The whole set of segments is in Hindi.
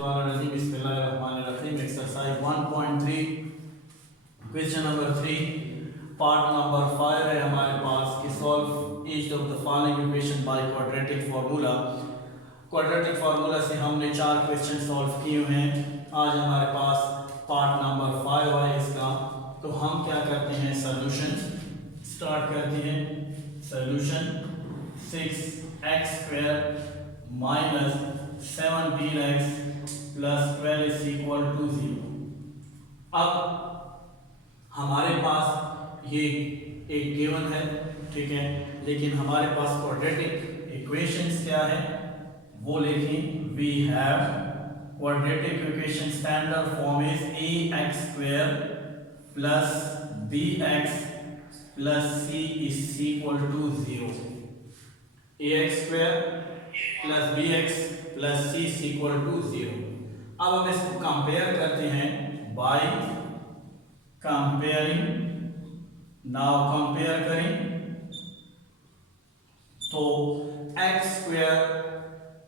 Minesh Bismillahirrahmanirrahim. Exercise 1.3 question number 3 part number 5 है हमारे पास कि solve each of the following equation by quadratic formula. Quadratic formula से हमने 4 क्वेश्चन सॉल्व किए हुए हैं। आज हमारे पास पार्ट नंबर 5 है इसका, तो हम क्या करते हैं, सॉल्यूशन स्टार्ट करते हैं। Solution 6x² minus 17x plus 12 is equal to 0। अब हमारे पास ये एक गिवन है, ठीक है, लेकिन हमारे पास क्वाड्रेटिक इक्वेशंस क्या है वो लिखें। We have quadratic equation standard form is ax² plus bx plus c is equal to 0। ax² plus bx plus c is equal to 0। अब हम इसको कंपेयर करते हैं बाय कंपेयरिंग। नाउ कंपेयर करें तो x²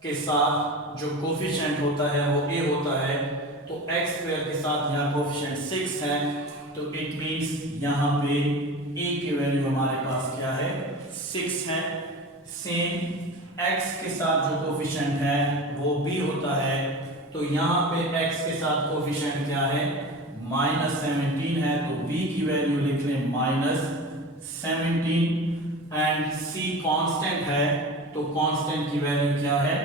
के साथ जो कोफिशिएंट होता है वो a होता है, तो x² के साथ यहाँ कोफिशिएंट 6 है, तो इट मींस यहाँ पे a की वैल्यू हमारे पास क्या है, 6 है। सेम x के साथ जो कोफिशिएंट है वो b होता है, तो यहाँ पे x के साथ कोफिशिएंट क्या है, -17 है, तो b की वैल्यू लिख लें -17। एंड c कांस्टेंट है, तो कांस्टेंट की वैल्यू क्या है,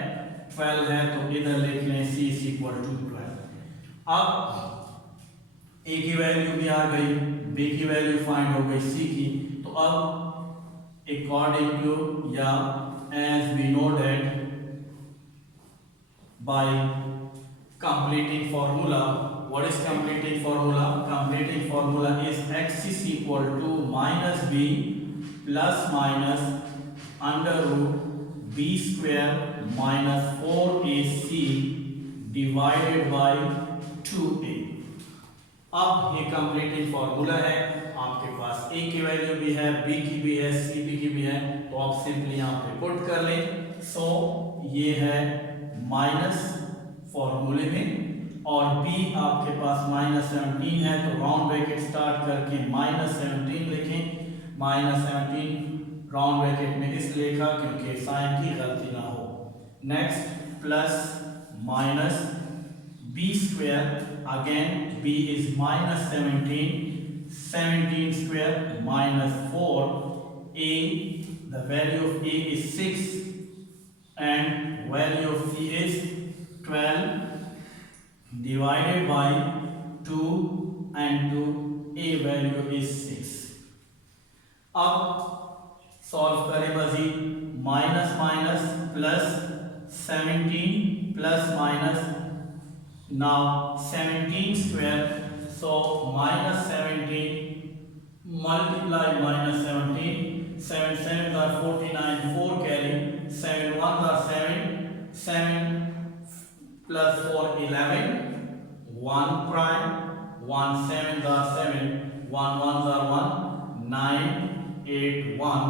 12 है, तो इधर लिख लें c इज इक्वल टू 12। अब a की वैल्यू भी आ गई, b की वैल्यू फाइंड हो गई c की, तो अब अकॉर्डिंग टू या as we know that by completing formula. What is completing formula? Completing formula is x is equal to minus b plus minus under root b square minus 4ac divided by 2a। अब ये कंप्लीटिंग फॉर्मूला है, आपके पास a की वैल्यू भी है, b की भी है, c की भी है, तो आप सिंपली यहाँ पे पुट कर लें। सो ये है माइनस फॉर्मूले में, और b आपके पास -17 है, तो राउंड ब्रैकेट स्टार्ट करके -17 लिखें। -17 राउंड ब्रैकेट में इसलिए लिखा क्योंकि साइन की गलती ना हो। Next plus minus b², again b is -17, 17² minus 4, a, the value of a is 6 and value of c is 12 divided by 2 and 2, a value is 6। अब सॉल्व करें मजीद, minus minus plus 17 plus minus, now 17², so -17 multiply -17, 7 7s are 49, 4 carry, 7 1s are 7, 7 plus 4 11, 1 prime, 1 7s are 7, 1 1s are 1, 9 8 1,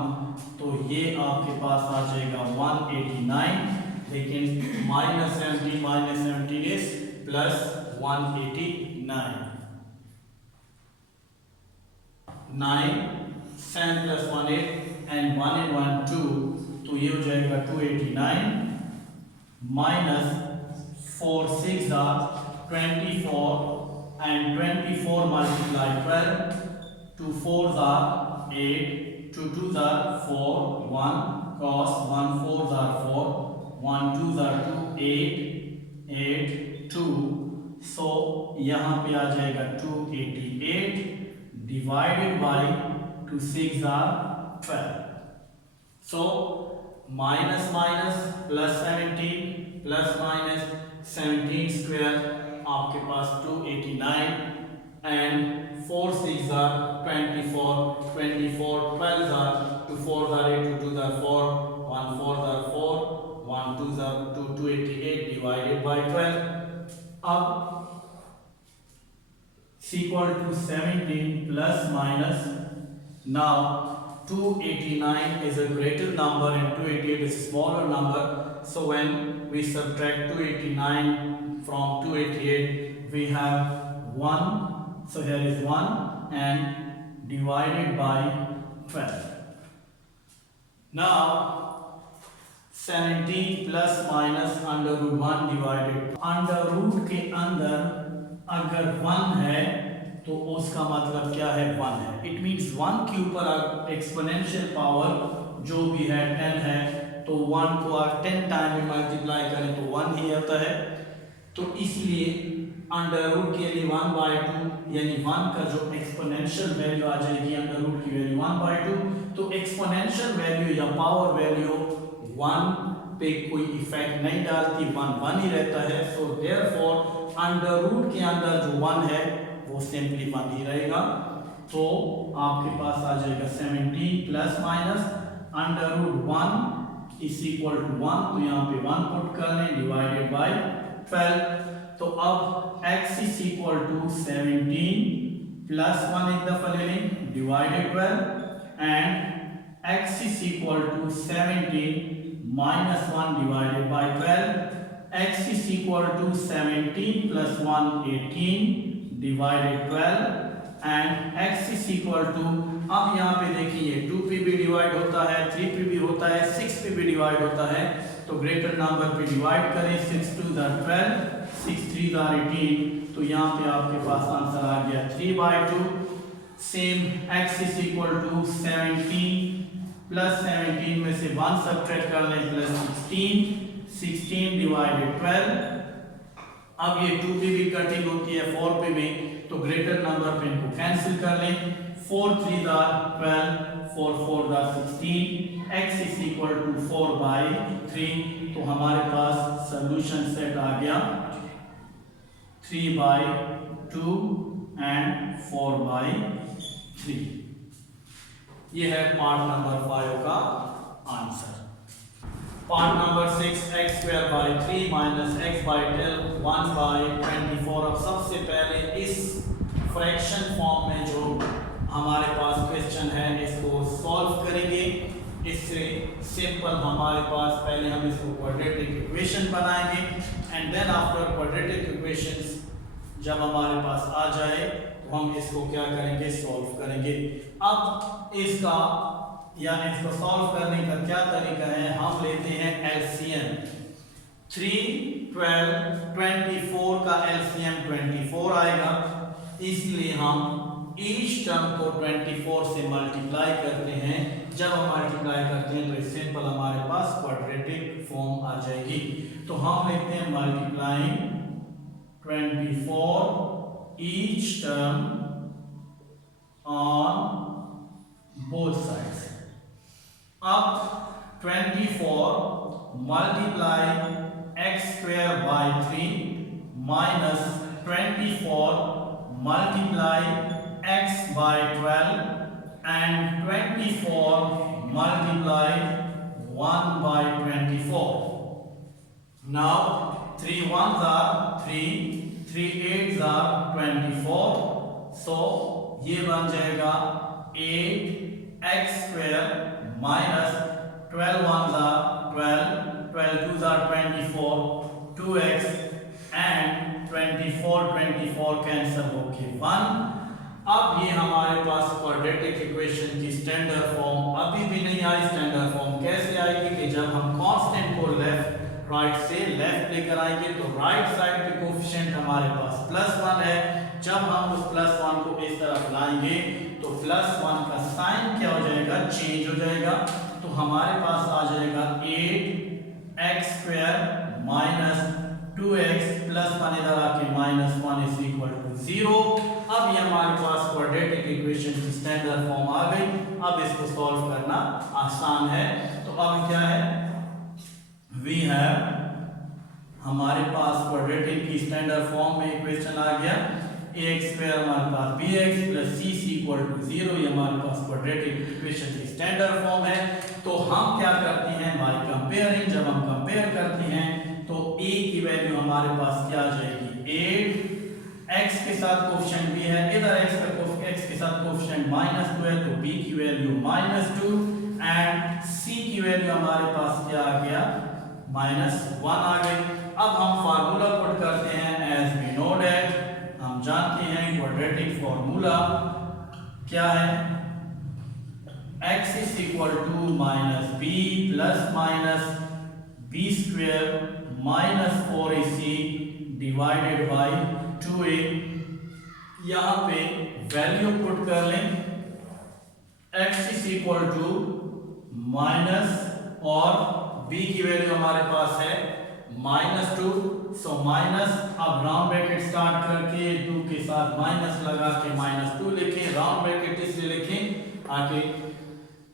तो ये आपके पास आ जाएगा 189, लेकिन -17 is plus 189, 9 7 plus 1 8 and 1 and 1 2, तो ये हो जाएगा 289 minus 4 6 are 24 and 24 multiply 12, 2 4s are 8, 2 2s are 4, 1 cos 1 4s are 4, 1 2s are 2, 8 8 2, so यहाँ पे आ जाएगा 288 divided by 2 6 are 12, so minus minus plus 17 plus minus 17² आपके पास 289 and 4 6 are 24, 24 12s are 2 4s are 8, 2 2s are 4, 1 4s are 4, 1 2s are 2, 288 divided by 12। अब equal to 17 plus minus, now 289 is a greater number and 288 is a smaller number, so when we subtract 289 from 288, we have 1. So here is 1 and divided by 12. Now 17 plus minus under root 1 divided, under root के अंदर अगर 1 है तो उसका मतलब क्या है, 1 है। इट मीन्स 1 के ऊपर एक्सपोनेंशियल पावर जो भी है 10 है, तो 1 को आप 10 टाइम में मल्टीप्लाई करें तो 1 ही आता है। तो इसलिए अंडर रूट के लिए 1/2 यानी 1 का जो एक्सपोनेंशियल वैल्यू आ जाएगी अंडर रूट की वैल्यू 1/2, तो एक्सपोनेंशियल वैल्यू या पावर वैल्यू 1 पे कोई इफेक्ट नहीं डालती, 1 ही रहता है। सो देयरफॉर अंडर रूट के अंदर जो 1 है वो सिंपली 1 ही रहेगा। तो आपके पास आ जाएगा 17 plus minus under root 1 is equal to 1, तो यहाँ पे 1 पुट कर लें डिवाइडेड बाय 12। तो अब x is equal to 17 plus 1 एक दफा ले लें divided 12 and x is equal to 17 minus 1 divided by 12, x is equal to 17 plus 1 18 divided 12 and x is equal to, अब यहाँ पे देखिए 2 पे भी डिवाइड होता है, 3 पे भी होता है, 6 पे भी डिवाइड होता है, तो ग्रेटर नंबर पे डिवाइड करें, 6 2 12, 6 3 18, तो यहाँ पे आपके पास आंसर आ गया 3/2। Same x is equal to 17 plus 17 में से 1 सब्ट्रैक्ट कर लें प्लस 16 डिवाइडेड 12। अब ये 2 पे भी कटिंग होती है 4 पे भी, तो ग्रेटर नंबर पे इनको कैंसिल कर लें, 4 3 12, 4 4 16, x इज इक्वल टू 4/3। तो हमारे पास सॉल्यूशन सेट आ गया 3/2 एंड 4/3। ये है पार्ट नंबर 5 का answer. Part number 6 x² 3 minus x/12 1/24। अब सबसे पहले इस फ्रैक्शन फॉर्म में जो हमारे पास क्वेश्चन है इसको सॉल्व करेंगे। इससे सिंपल हमारे पास पहले हम इसको क्वाड्रेटिक इक्वेशन बनाएंगे and then after quadratic equations जब हमारे पास आ जाए तो हम इसको क्या करेंगे, सॉल्व करेंगे। अब इसका इसको सॉल्व करने का क्या तरीका है, हम लेते हैं एलसीएम। 3 12 24 का एलसीएम 24 आएगा, इसलिए हम ईच टर्म को 24 से मल्टीप्लाई करते हैं। जब हम मल्टीप्लाई करते हैं तो सिंपल हमारे पास क्वाड्रेटिक फॉर्म आ जाएगी। तो हम लेते हैं multiplying 24 each term on both sides। अब 24 multiply x²/3 minus 24 multiply x/12 and 24 multiply 1/24। Now 3 1s are 3, 3 8s are 24, so ये बन जाएगा 8x² minus 12 1s are 12, 12 2s are 24, 2x and 24 cancel होके 1। अब ये हमारे पास क्वाड्रेटिक इक्वेशन की स्टैंडर्ड फॉर्म अभी भी नहीं आई। स्टैंडर्ड फॉर्म कैसे आएगी कि जब हम कांस्टेंट को राइट से लेफ्ट लेकर आएंगे, तो राइट साइड पे कोफिशिएंट हमारे पास +1 है। जब हम उस +1 को इस तरफ लाएंगे तो +1 का साइन क्या हो जाएगा, चेंज हो जाएगा। तो हमारे पास आ जाएगा 8x² minus 2x +1 इधर आके -1 इज इक्वल टू 0। अब ये हमारे पास क्वाड्रेटिक इक्वेशन की स्टैंडर्ड फॉर्म आ गई। अब इसको सॉल्व करना आसान है। तो अब क्या है, वी हैव, हमारे पास क्वाड्रेटिक की स्टैंडर्ड फॉर्म में इक्वेशन आ गया ax² हमारे पास bx plus c equal to 0। ये हमारे पास क्वाड्रेटिक इक्वेशन की स्टैंडर्ड फॉर्म है। तो हम क्या करते हैं, बाय कंपेयरिंग, जब हम कंपेयर करते हैं तो a की वैल्यू हमारे पास क्या आ जाएगी 8, x के साथ कोफिशिएंट b है, इधर x के साथ कोफिशिएंट -2 है, तो b की वैल्यू -2 एंड c की वैल्यू हमारे पास क्या आ गया -1 आ गई। अब हम फार्मूला पुट करते हैं एज वी नो डेट, हम जानते हैं क्वाड्रेटिक फार्मूला क्या है, x is equal to minus B plus minus B square minus 4ac divided by 2a। यहाँ पे वैल्यू पुट कर लें, x is equal to minus और b की वैल्यू हमारे पास है -2, सो माइनस, अब राउंड ब्रैकेट स्टार्ट करके 2 के साथ माइनस लगा के -2 लिखें, राउंड ब्रैकेट इसलिए लिखें आगे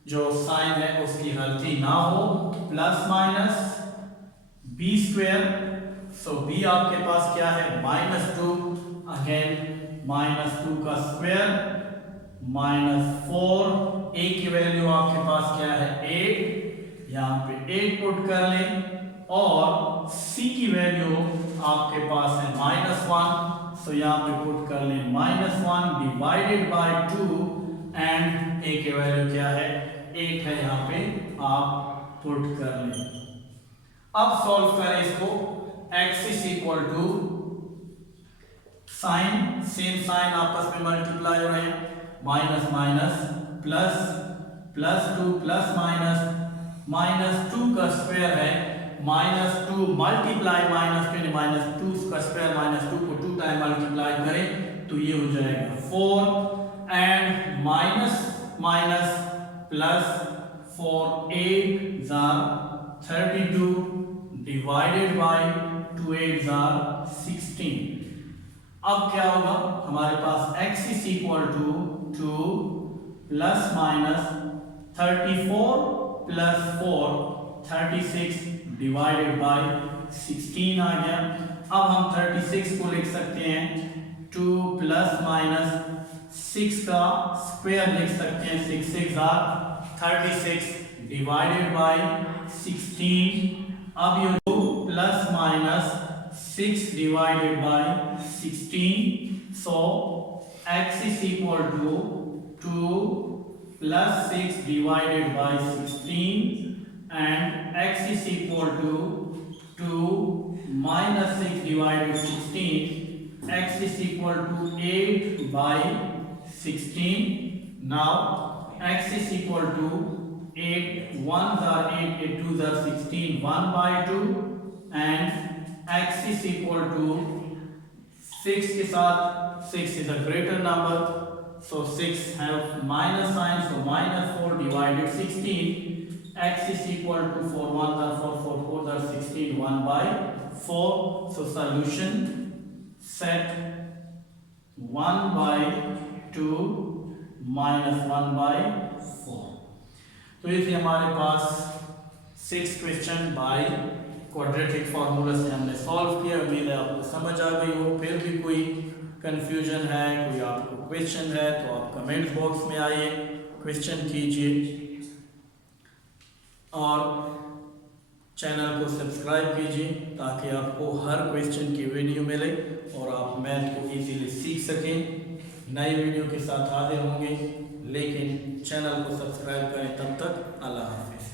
जो साइन है उसकी गलती ना हो, प्लस माइनस बी स्क्वेयर, सो बी आपके पास क्या है -2, अगेन -2 का स्क्वायर -4, a की वैल्यू आपके पास क्या है 8, यहाँ पे 8 पुट कर लें, और c की वैल्यू आपके पास है -1, सो यहाँ पे पुट कर लें -1 डिवाइडेड बाय 2 एंड a की वैल्यू क्या है 8 है, यहाँ पे आप पुट कर लें। अब सॉल्व करें इसको, x is equal to sign, same sign आपस में मल्टीप्लाई हो रहे हैं, minus minus plus, +2 plus minus -2 का स्क्वायर है, -2 मल्टीप्लाई -2 का स्क्वायर, -2 को 2 टाइम मल्टीप्लाई करें तो ये हो जाएगा 4 and minus plus 4 8 32 divided by 2 8 16। अब क्या होगा हमारे पास x is equal to 2 plus minus 34 plus 4 36 divided by 16 आ गया। अब हम 36 को लिख सकते हैं 2 प्लस माइनस 6 का स्क्वायर लिख सकते हैं, 6 6 36 डिवाइडेड बाय 16। अब ये 2 plus minus 6 divided by 16, so x is equal to 2 plus 6 divided by 16 and x is equal to 2 minus 6 divided by 16, x is equal to 8 by 16. Now x is equal to 8 1s are 8, 8 2s are 16, 1 by 2 and x is equal to 6 के साथ 6 is a greater number, so 6 have minus sign, so -4 divided 16, x is equal to 4 1s are 4, 4 4s are 16, 1 by 4, so solution set 1 by 2 minus 1 by 4। तो ये थी हमारे पास 6 क्वेश्चन बाय क्वाड्रेटिक फार्मूला से हमने सॉल्व किया। उम्मीद है आपको समझ आ गई हो। फिर भी कोई कंफ्यूजन है, कोई आपको क्वेश्चन है तो आप कमेंट बॉक्स में आइए, क्वेश्चन कीजिए और चैनल को सब्सक्राइब कीजिए ताकि आपको हर क्वेश्चन की वीडियो मिले और आप मैथ को इजीली सीख सकें। नई वीडियो के साथ हाजिर होंगे, लेकिन चैनल को सब्सक्राइब करें। तब तक अल्लाह हाफिज़।